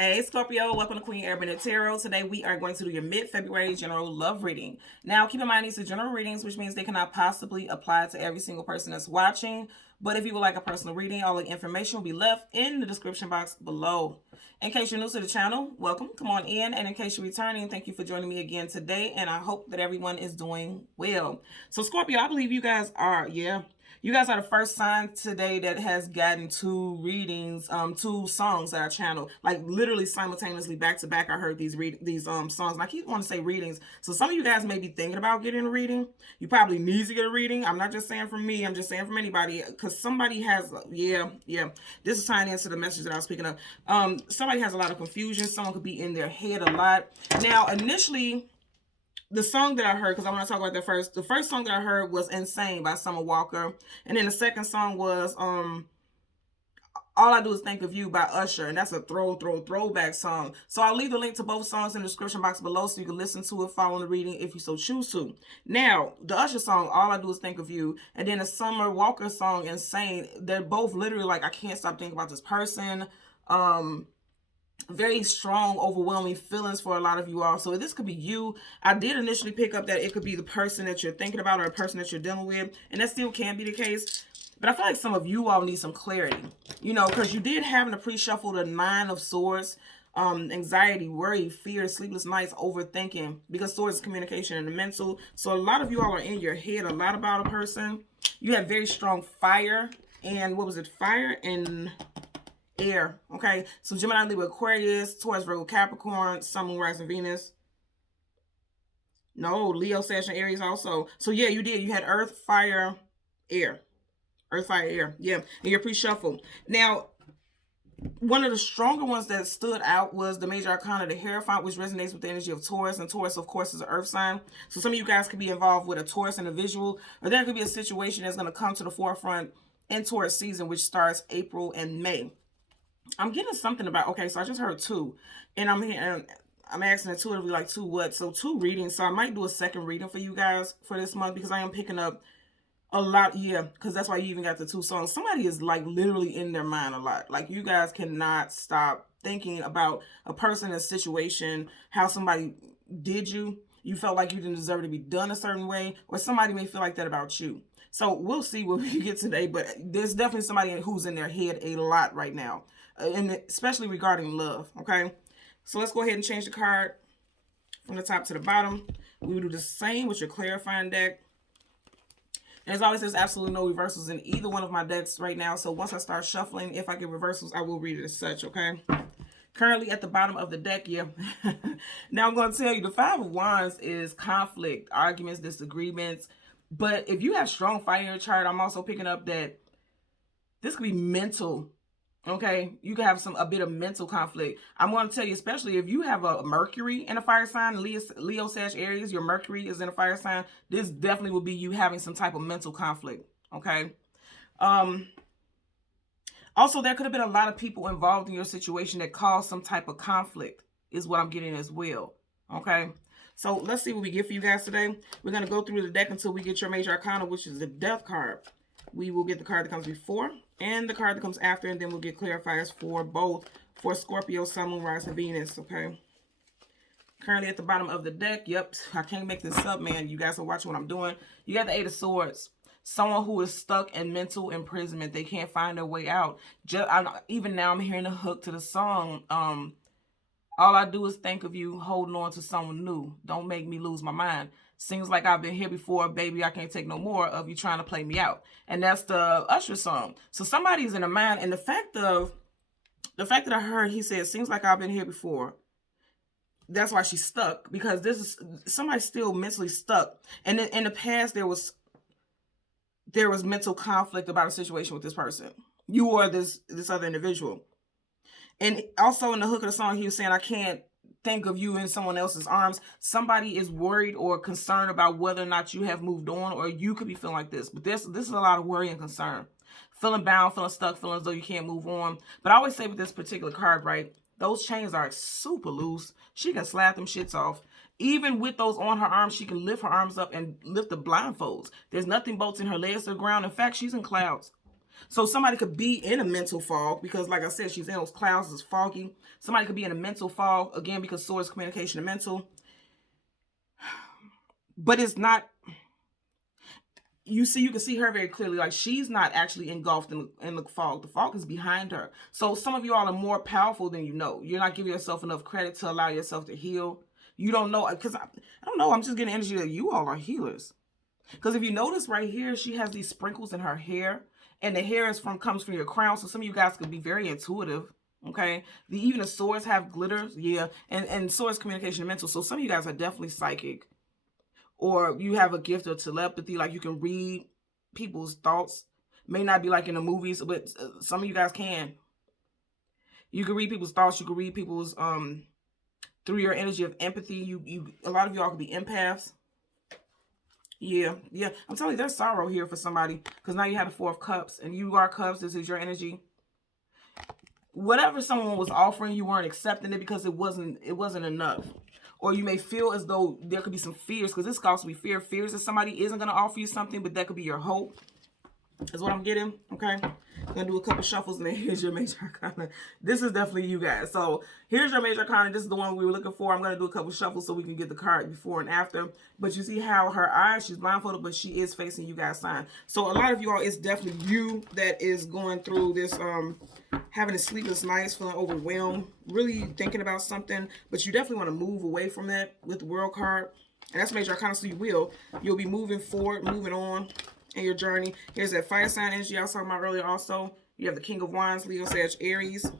Hey Scorpio, welcome to Queen Urban Tarot. Today we are going to do your mid-February general love reading. Now keep in mind these are general readings, which means they cannot possibly apply to every single person that's watching. But if you would like a personal reading, all the information will be left in the description box below. In case you're new to the channel, welcome, come on in. And in case you're returning, thank you for joining me again today. And I hope that everyone is doing well. So Scorpio, I believe you guys are, you guys are the first sign today that has gotten two readings, two songs at our channel, like literally simultaneously back to back. I heard these songs, and I keep wanting to say readings. So some of you guys may be thinking about getting a reading. You probably need to get a reading. I'm not just saying from me. I'm just saying from anybody, because somebody has, This is tying into the message that I was speaking of. Somebody has a lot of confusion. Someone could be in their head a lot. Now, initially, the song that I heard, because I want to talk about that first. The first song that I heard was Insane by Summer Walker. And then the second song was All I Do Is Think of You by Usher. And that's a throwback song. So I'll leave the link to both songs in the description box below so you can listen to it following the reading if you so choose to. Now, the Usher song, All I Do Is Think of You, and then the Summer Walker song, Insane, they're both literally like, I can't stop thinking about this person. Very strong, overwhelming feelings for a lot of you all. So this could be you. I did initially pick up that it could be the person that you're thinking about or a person that you're dealing with, and that still can be the case. But I feel like some of you all need some clarity, because you did have in the pre-shuffle the Nine of Swords, anxiety, worry, fear, sleepless nights, overthinking, because swords is communication and the mental. So a lot of you all are in your head a lot about a person. You have very strong fire, and what was it? Fire and air. Okay, so Gemini, Libra, Aquarius, Taurus, Virgo, Capricorn, Sun, Moon, Rising, Venus. No, Leo, Sagittarius, and Aries also. So yeah, you did. You had Earth, Fire, Air. Earth, Fire, Air. Yeah, in your pre-shuffle. Now, one of the stronger ones that stood out was the Major Arcana, the Hierophant, which resonates with the energy of Taurus. And Taurus, of course, is an earth sign. So some of you guys could be involved with a Taurus individual, or there could be a situation that's going to come to the forefront in Taurus season, which starts April and May. I'm getting something about, okay, so I just heard two, and I'm asking intuitively, like, two what? So two readings. So I might do a second reading for you guys for this month, because I am picking up a lot, because that's why you even got the two songs. Somebody is like literally in their mind a lot. Like, you guys cannot stop thinking about a person, a situation, how somebody did you. You felt like you didn't deserve to be done a certain way, or somebody may feel like that about you. So we'll see what we get today, but there's definitely somebody who's in their head a lot right now. And especially regarding love, okay? So let's go ahead and change the card from the top to the bottom. We will do the same with your clarifying deck. And as always, there's absolutely no reversals in either one of my decks right now. So once I start shuffling, if I get reversals, I will read it as such, okay? Currently at the bottom of the deck, Now I'm going to tell you, the Five of Wands is conflict, arguments, disagreements. But if you have strong fire in your chart, I'm also picking up that this could be mental. Okay, you can have a bit of mental conflict. I'm going to tell you, especially if you have a Mercury in a fire sign, Leo, Sag, Aries, your Mercury is in a fire sign, this definitely will be you having some type of mental conflict, okay? Also, there could have been a lot of people involved in your situation that caused some type of conflict, is what I'm getting as well, okay? So let's see what we get for you guys today. We're going to go through the deck until we get your Major Arcana, which is the Death card. We will get the card that comes before and the card that comes after, and then we'll get clarifiers for both for Scorpio, Sun, Moon, Rising, Venus, okay? Currently at the bottom of the deck, yep, I can't make this up, man. You guys are watching what I'm doing. You got the Eight of Swords. Someone who is stuck in mental imprisonment. They can't find their way out. Even now I'm hearing the hook to the song, All I Do Is Think of You, holding on to someone new. Don't make me lose my mind. Seems like I've been here before, baby. I can't take no more of you trying to play me out. And that's the Usher song. So somebody's in a mind, and the fact that I heard he said, seems like I've been here before. That's why she's stuck, because this is somebody still mentally stuck. And in the past, there was mental conflict about a situation with this person. You or this other individual. And also in the hook of the song, he was saying, I can't think of you in someone else's arms. Somebody is worried or concerned about whether or not you have moved on, or you could be feeling like this. But this is a lot of worry and concern. Feeling bound, feeling stuck, feeling as though you can't move on. But I always say with this particular card, right, those chains are super loose. She can slap them shits off. Even with those on her arms, she can lift her arms up and lift the blindfolds. There's nothing bolting her legs to the ground. In fact, she's in clouds. So somebody could be in a mental fog because, like I said, she's in those clouds, it's foggy. Somebody could be in a mental fog, again, because swords, communication, and mental. But it's not, you can see her very clearly. Like, she's not actually engulfed in the fog. The fog is behind her. So some of you all are more powerful than you know. You're not giving yourself enough credit to allow yourself to heal. You don't know, because I don't know, I'm just getting energy that you all are healers. Because if you notice right here, she has these sprinkles in her hair, and the hair comes from your crown. So some of you guys could be very intuitive. Okay, even the swords have glitter, yeah, and swords, communication, and mental. So some of you guys are definitely psychic, or you have a gift of telepathy, like you can read people's thoughts. May not be like in the movies, but some of you guys can. You can read people's thoughts. You can read people's through your energy of empathy. A lot of y'all could be empaths. Yeah. I'm telling you, there's sorrow here for somebody, because now you have the Four of Cups, and you are Cups. This is your energy. Whatever someone was offering, you weren't accepting it because it wasn't enough. Or you may feel as though there could be some fears, because this could also be fear. Fears that somebody isn't going to offer you something, but that could be your hope. Is what I'm getting. Okay, I'm gonna do a couple shuffles, and then here's your major arcana. This is definitely you guys. So here's your major arcana. This is the one we were looking for. I'm gonna do a couple shuffles so we can get the card before and after. But you see how her eyes, she's blindfolded, but she is facing you guys' sign. So a lot of you all, it's definitely you that is going through this, having a sleepless nights, feeling overwhelmed, really thinking about something, but you definitely want to move away from that with the World card. And that's major arcana, so you'll be moving forward, moving on in your journey. Here's that fire sign energy I was talking about earlier. Also, you have the King of Wands, Leo, Sag, Aries.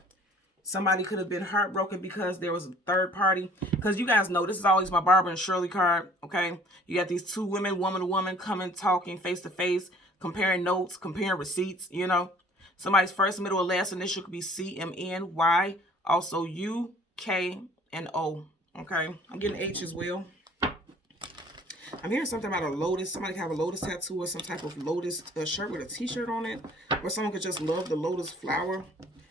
Somebody could have been heartbroken because there was a third party. Because you guys know, this is always my Barbara and Shirley card, okay? You got these two women, woman to woman, coming, talking face to face, comparing notes, comparing receipts, you know? Somebody's first, middle, or last initial could be C, M, N, Y. Also U, K, and O, okay? I'm getting H as well. I'm hearing something about a lotus. Somebody could have a lotus tattoo or some type of lotus shirt with a t-shirt on it. Or someone could just love the lotus flower.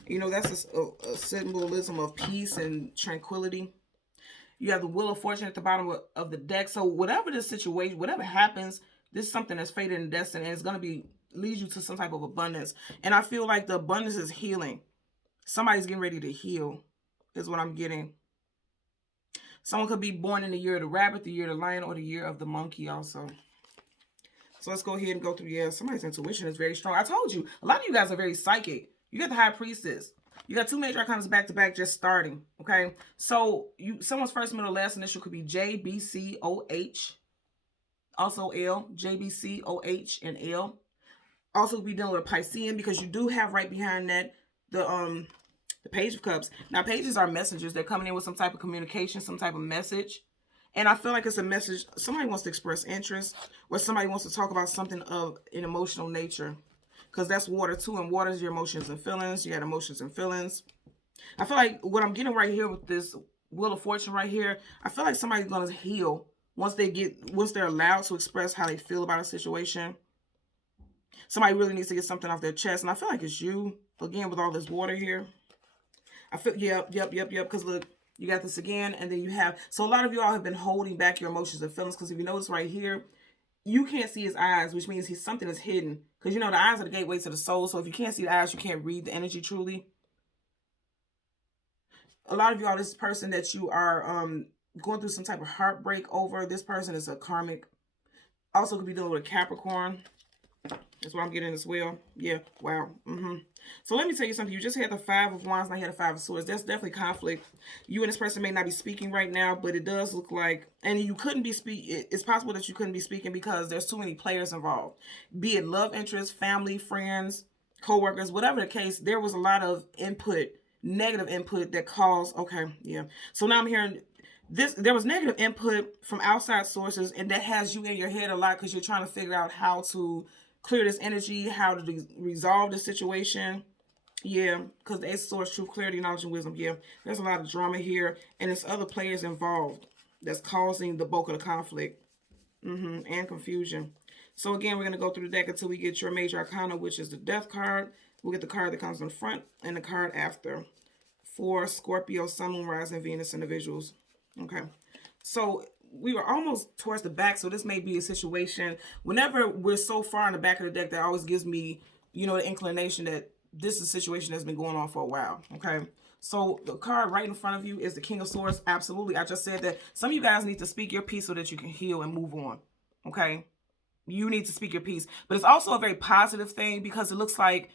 You know, that's a symbolism of peace and tranquility. You have the Wheel of Fortune at the bottom of the deck. So whatever this situation, whatever happens, this is something that's fated and destined, and it's going to lead you to some type of abundance. And I feel like the abundance is healing. Somebody's getting ready to heal is what I'm getting. Someone could be born in the year of the rabbit, the year of the lion, or the year of the monkey also. So let's go ahead and go through. Yeah, somebody's intuition is very strong. I told you, a lot of you guys are very psychic. You got the High Priestess. You got two major arcanas back to back just starting, okay? So someone's first, middle, last initial could be J, B, C, O, H. Also L, J, B, C, O, H, and L. Also be dealing with a Piscean, because you do have right behind that the Page of Cups. Now, pages are messengers. They're coming in with some type of communication, some type of message. And I feel like it's a message. Somebody wants to express interest, or somebody wants to talk about something of an emotional nature. Because that's water too, and water is your emotions and feelings. You got emotions and feelings. I feel like what I'm getting right here with this Wheel of Fortune right here, I feel like somebody's going to heal once they're allowed to express how they feel about a situation. Somebody really needs to get something off their chest. And I feel like it's you, again, with all this water here. I feel, yep. Because look, you got this again, and then you have, so a lot of you all have been holding back your emotions and feelings, because if you notice right here, you can't see his eyes, which means something is hidden. Because you know, the eyes are the gateway to the soul. So if you can't see the eyes, you can't read the energy truly. A lot of you all, this person that you are going through some type of heartbreak over, this person is a karmic. Also could be dealing with a Capricorn. That's what I'm getting as well. Yeah, wow. So let me tell you something. You just had the Five of Wands, and I had the Five of Swords. That's definitely conflict. You and this person may not be speaking right now, but it does look like, and you couldn't be speaking. It's possible that you couldn't be speaking because there's too many players involved. Be it love interest, family, friends, co-workers, whatever the case, there was a lot of input, negative input that caused, okay, yeah. So now I'm hearing this, there was negative input from outside sources, and that has you in your head a lot because you're trying to figure out how to clear this energy, how to resolve the situation. Yeah, because the Ace of Swords, truth, clarity, knowledge, and wisdom. Yeah, there's a lot of drama here, and there's other players involved that's causing the bulk of the conflict and confusion. So again, we're going to go through the deck until we get your major arcana, which is the Death card. We'll get the card that comes in front and the card after for Scorpio, Sun, Moon, Rising, Venus individuals. Okay, so we were almost towards the back, so this may be a situation. Whenever we're so far in the back of the deck, that always gives me, you know, the inclination that this is a situation that's been going on for a while. Okay. So the card right in front of you is the King of Swords. Absolutely. I just said that some of you guys need to speak your piece so that you can heal and move on. Okay. You need to speak your piece. But it's also a very positive thing because it looks like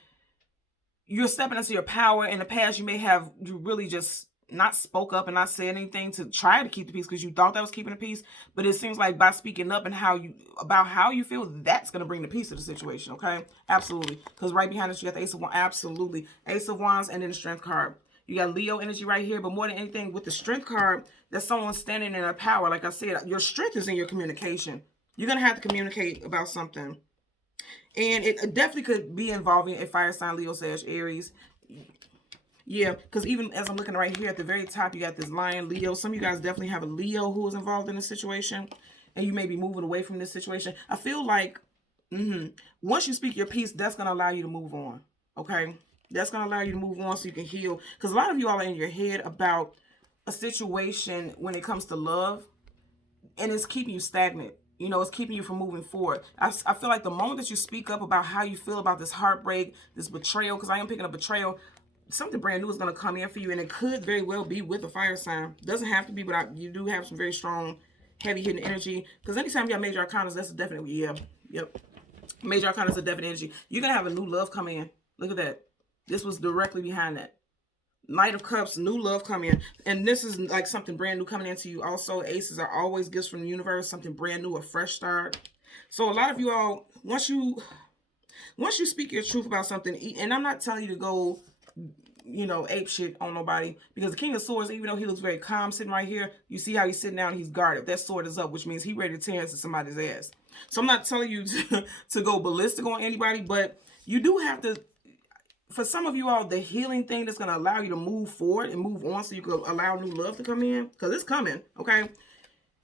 you're stepping into your power. In the past, you really just not spoke up and not said anything to try to keep the peace because you thought that was keeping the peace. But it seems like by speaking up and how you feel, that's going to bring the peace to the situation. Okay. Absolutely. Because right behind us, you got the Ace of Wands. Absolutely. Ace of Wands and then the Strength card. You got Leo energy right here, but more than anything, with the Strength card, that's someone standing in their power. Like I said, your strength is in your communication. You're going to have to communicate about something. And it definitely could be involving a fire sign, Leo, Sag, Aries. Yeah, because even as I'm looking right here at the very top, you got this Lion, Leo. Some of you guys definitely have a Leo who is involved in this situation. And you may be moving away from this situation. I feel like once you speak your piece, that's going to allow you to move on. Okay? That's going to allow you to move on so you can heal. Because a lot of you all are in your head about a situation when it comes to love. And it's keeping you stagnant. You know, it's keeping you from moving forward. I feel like the moment that you speak up about how you feel about this heartbreak, this betrayal, because I am picking up betrayal, something brand new is going to come in for you. And it could very well be with a fire sign. Doesn't have to be, but you do have some very strong, heavy hitting energy. Because anytime you have major arcanas, that's a definite, yep. Major arcanas is a definite energy. You're going to have a new love come in. Look at that. This was directly behind that. Knight of Cups, new love coming in. And this is like something brand new coming into you. Also, aces are always gifts from the universe. Something brand new, a fresh start. So a lot of you all, once you speak your truth about something, and I'm not telling you to go, you know, ape shit on nobody. Because the King of Swords, even though he looks very calm sitting right here, you see how he's sitting down and he's guarded. That sword is up, which means he's ready to tear into somebody's ass. So I'm not telling you to go ballistic on anybody, but you do have to, for some of you all, the healing thing that's going to allow you to move forward and move on so you can allow new love to come in. Because it's coming, okay?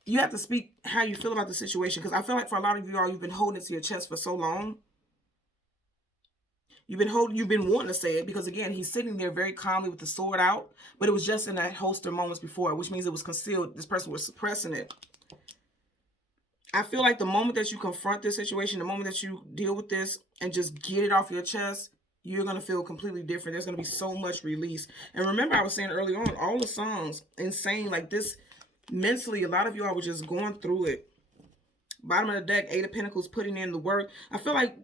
You have to speak how you feel about the situation. Because I feel like for a lot of you all, you've been holding it to your chest for so long. You've been wanting to say it. Because again, he's sitting there very calmly with the sword out. But it was just in that holster moments before, which means it was concealed. This person was suppressing it. I feel like the moment that you confront this situation, the moment that you deal with this and just get it off your chest, you're going to feel completely different. There's going to be so much release. And remember, I was saying earlier on, all the songs, insane, like this, mentally, a lot of you all were just going through it. Bottom of the deck, Eight of Pentacles, putting in the work. I feel like,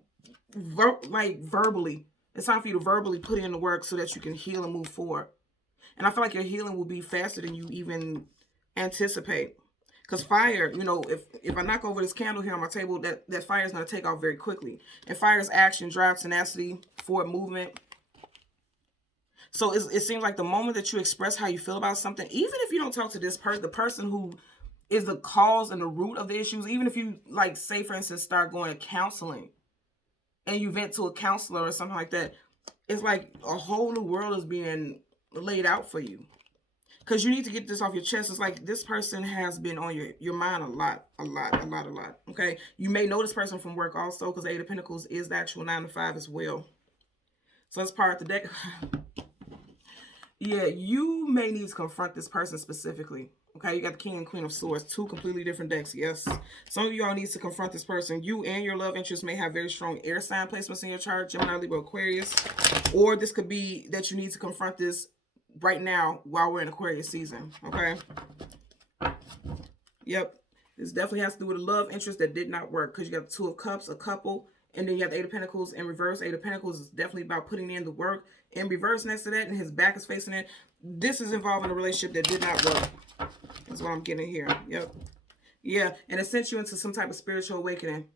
verbally, it's time for you to verbally put in the work so that you can heal and move forward. And I feel like your healing will be faster than you even anticipate. Because fire, you know, if I knock over this candle here on my table, that fire is going to take off very quickly. And fire is action, drive, tenacity, forward movement. So it seems like the moment that you express how you feel about something, even if you don't talk to this person, the person who is the cause and the root of the issues, even if you, like, say, for instance, start going to counseling and you vent to a counselor or something like that, it's like a whole new world is being laid out for you. Because you need to get this off your chest. It's like this person has been on your mind a lot. Okay? You may know this person from work also because Eight of Pentacles is the actual 9 to 5 as well. So that's part of the deck. Yeah, you may need to confront this person specifically. Okay, you got the King and Queen of Swords. Two completely different decks, yes. Some of you all need to confront this person. You and your love interest may have very strong air sign placements in your chart. Gemini, Libra, Aquarius. Or this could be that you need to confront this right now while we're in Aquarius season, okay? Yep. This definitely has to do with a love interest that did not work because you got the Two of Cups, a couple, and then you have the Eight of Pentacles in reverse. Eight of Pentacles is definitely about putting in the work. In reverse next to that, and his back is facing it. This is involving a relationship that did not work. That's what I'm getting here. Yep. Yeah, and it sent you into some type of spiritual awakening.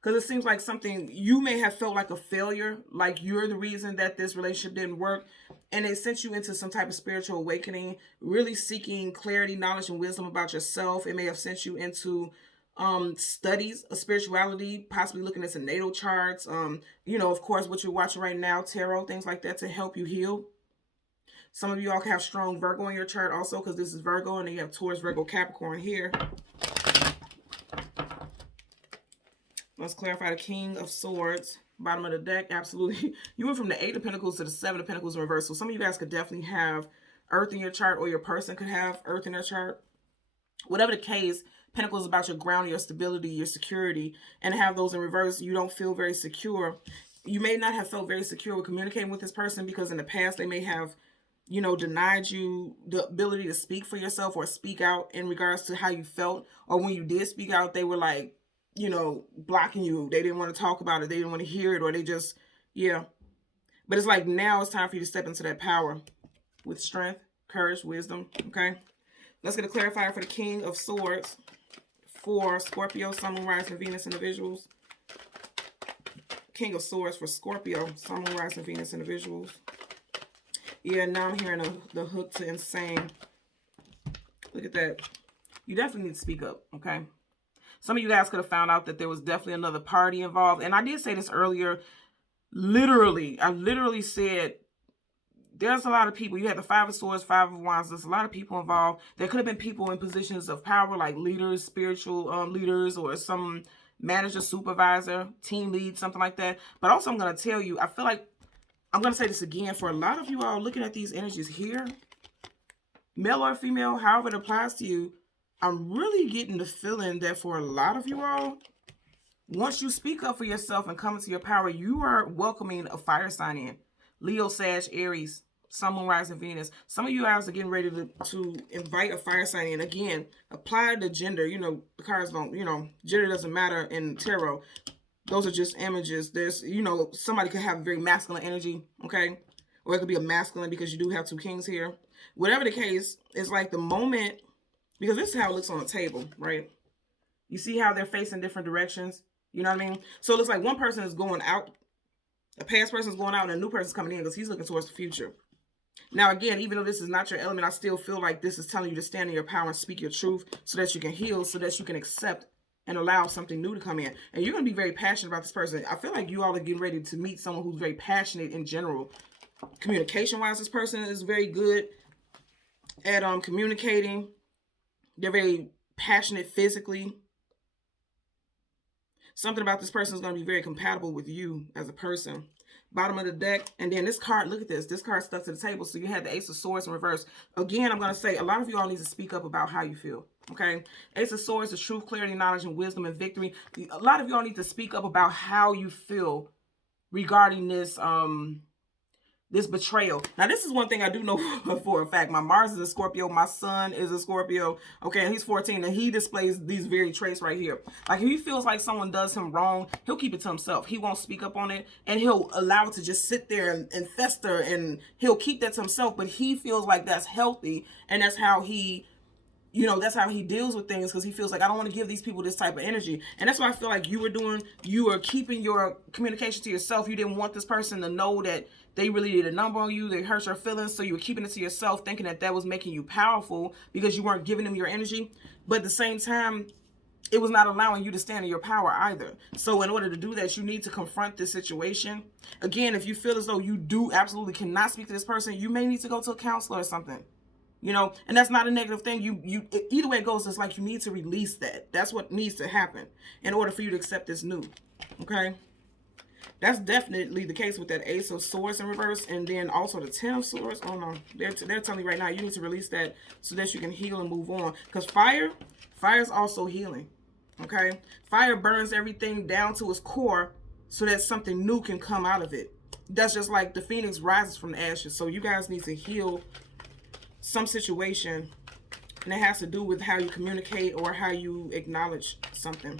Because it seems like something, you may have felt like a failure, like you're the reason that this relationship didn't work. And it sent you into some type of spiritual awakening, really seeking clarity, knowledge, and wisdom about yourself. It may have sent you into studies of spirituality, possibly looking at some natal charts. You know, of course, what you're watching right now, tarot, things like that to help you heal. Some of you all can have strong Virgo in your chart also because this is Virgo, and then you have Taurus, Virgo, Capricorn here. Let's clarify the King of Swords. Bottom of the deck, absolutely. You went from the Eight of Pentacles to the Seven of Pentacles in reverse. So some of you guys could definitely have Earth in your chart, or your person could have Earth in their chart. Whatever the case, Pentacles is about your ground, your stability, your security. And to have those in reverse, you don't feel very secure. you may not have felt very secure with communicating with this person because in the past they may have, you know, denied you the ability to speak for yourself or speak out in regards to how you felt. Or when you did speak out, they were like, you know, blocking you. They didn't want to talk about it. They didn't want to hear it, or they just, yeah. But it's like now it's time for you to step into that power with strength, courage, wisdom, okay? Let's get a clarifier for the King of Swords for Scorpio, Sun, Moon, Rising, Venus individuals. King of Swords for Scorpio, Sun, Moon, Rising, Venus individuals. Yeah, now I'm hearing the hook to insane. Look at that. You definitely need to speak up, okay? Some of you guys could have found out that there was definitely another party involved. And I did say this earlier. Literally, I literally said there's a lot of people. You had the Five of Swords, Five of Wands. There's a lot of people involved. There could have been people in positions of power, like leaders, spiritual leaders, or some manager, supervisor, team lead, something like that. But also, I'm going to tell you, I feel like I'm going to say this again. For a lot of you all looking at these energies here, male or female, however it applies to you, I'm really getting the feeling that for a lot of you all, once you speak up for yourself and come into your power, you are welcoming a fire sign in. Leo, Sag, Aries, Sun, Moon, Rising, Venus. Some of you guys are getting ready to invite a fire sign in. Again, apply the gender. You know, the cards don't, you know, gender doesn't matter in tarot. Those are just images. There's, you know, somebody could have very masculine energy, okay? Or it could be a masculine because you do have two kings here. Whatever the case, it's like the moment, because this is how it looks on the table, right? You see how they're facing different directions? You know what I mean? So it looks like one person is going out, a past person is going out, and a new person is coming in because he's looking towards the future. Now, again, even though this is not your element, I still feel like this is telling you to stand in your power and speak your truth so that you can heal, so that you can accept and allow something new to come in. And you're going to be very passionate about this person. I feel like you all are getting ready to meet someone who's very passionate in general. Communication-wise, this person is very good at communicating. They're very passionate physically. Something about this person is going to be very compatible with you as a person. Bottom of the deck. And then this card, look at this. This card stuck to the table. So you had the Ace of Swords in reverse. Again, I'm going to say a lot of you all need to speak up about how you feel. Okay? Ace of Swords is truth, clarity, knowledge, and wisdom and victory. A lot of you all need to speak up about how you feel regarding this this betrayal. Now, this is one thing I do know for a fact. My Mars is a Scorpio. My Sun is a Scorpio. Okay, and he's 14, and he displays these very traits right here. Like, if he feels like someone does him wrong, he'll keep it to himself. He won't speak up on it, and he'll allow it to just sit there and fester, and he'll keep that to himself. But he feels like that's healthy, and that's how he, you know, that's how he deals with things, because he feels like, I don't want to give these people this type of energy. And that's what I feel like you were doing. You were keeping your communication to yourself. You didn't want this person to know that they really did a number on you. They hurt your feelings. So you were keeping it to yourself, thinking that that was making you powerful because you weren't giving them your energy. But at the same time, it was not allowing you to stand in your power either. So in order to do that, you need to confront this situation. Again, if you feel as though you do absolutely cannot speak to this person, you may need to go to a counselor or something. You know, and that's not a negative thing. Either way it goes, it's like you need to release that. That's what needs to happen in order for you to accept this new. Okay? That's definitely the case with that Ace of Swords in reverse, and then also the Ten of Swords. Oh no, they're telling you right now you need to release that so that you can heal and move on. Because fire is also healing. Okay? Fire burns everything down to its core so that something new can come out of it. That's just like the phoenix rises from the ashes. So you guys need to heal some situation, and it has to do with how you communicate or how you acknowledge something.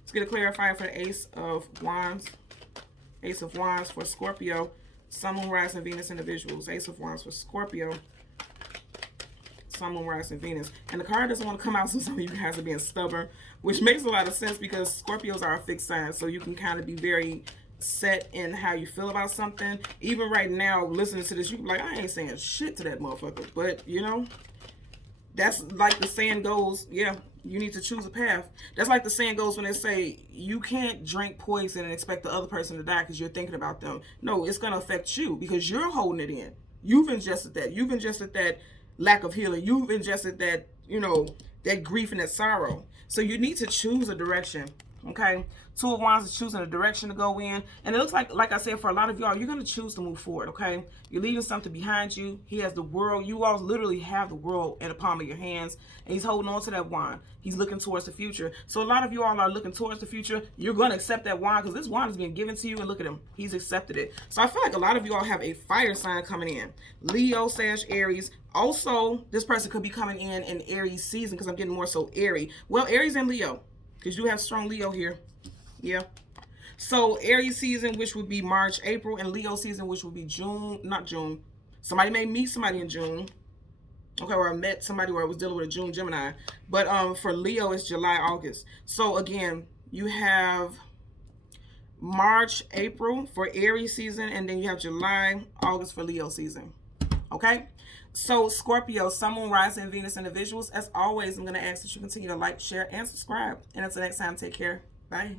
Let's get a clarifier for the Ace of Wands. Ace of Wands for Scorpio, Sun, Moon, Rising, Venus individuals. Ace of Wands for Scorpio, Sun, Moon, Rising, Venus. And the card doesn't want to come out, so some of you guys are being stubborn, which makes a lot of sense because Scorpios are a fixed sign, so you can kind of be very set in how you feel about something. Even right now, listening to this, you can be like, I ain't saying shit to that motherfucker. But, you know, that's like the saying goes, yeah, you need to choose a path. That's like the saying goes when they say, you can't drink poison and expect the other person to die because you're thinking about them. No, it's going to affect you because you're holding it in. You've ingested that. You've ingested that lack of healing. You've ingested that, you know, that grief and that sorrow. So you need to choose a direction. Okay, Two of Wands is choosing a direction to go in, and it looks like I said, for a lot of y'all, you're going to choose to move forward. Okay, you're leaving something behind you. He has the world. You all literally have the world in the palm of your hands, and he's holding on to that wand. He's looking towards the future. So a lot of you all are looking towards the future. You're going to accept that wand, because this wand is being given to you, and look at him, he's accepted it. So I feel like a lot of you all have a fire sign coming in. Leo, Sag, Aries. Also, this person could be coming in Aries season, because I'm getting more so airy. Well, Aries and Leo, because you have strong Leo here. Yeah. So Aries season, which would be March, April, and Leo season, which would be June, not June. Somebody may meet somebody in June. Okay, or I met somebody where I was dealing with a June Gemini. But for Leo, it's July, August. So again, you have March, April for Aries season, and then you have July, August for Leo season. Okay? So Scorpio, Sun, Moon, Rising, Venus individuals, as always, I'm going to ask that you continue to like, share, and subscribe. And until next time, take care. Bye.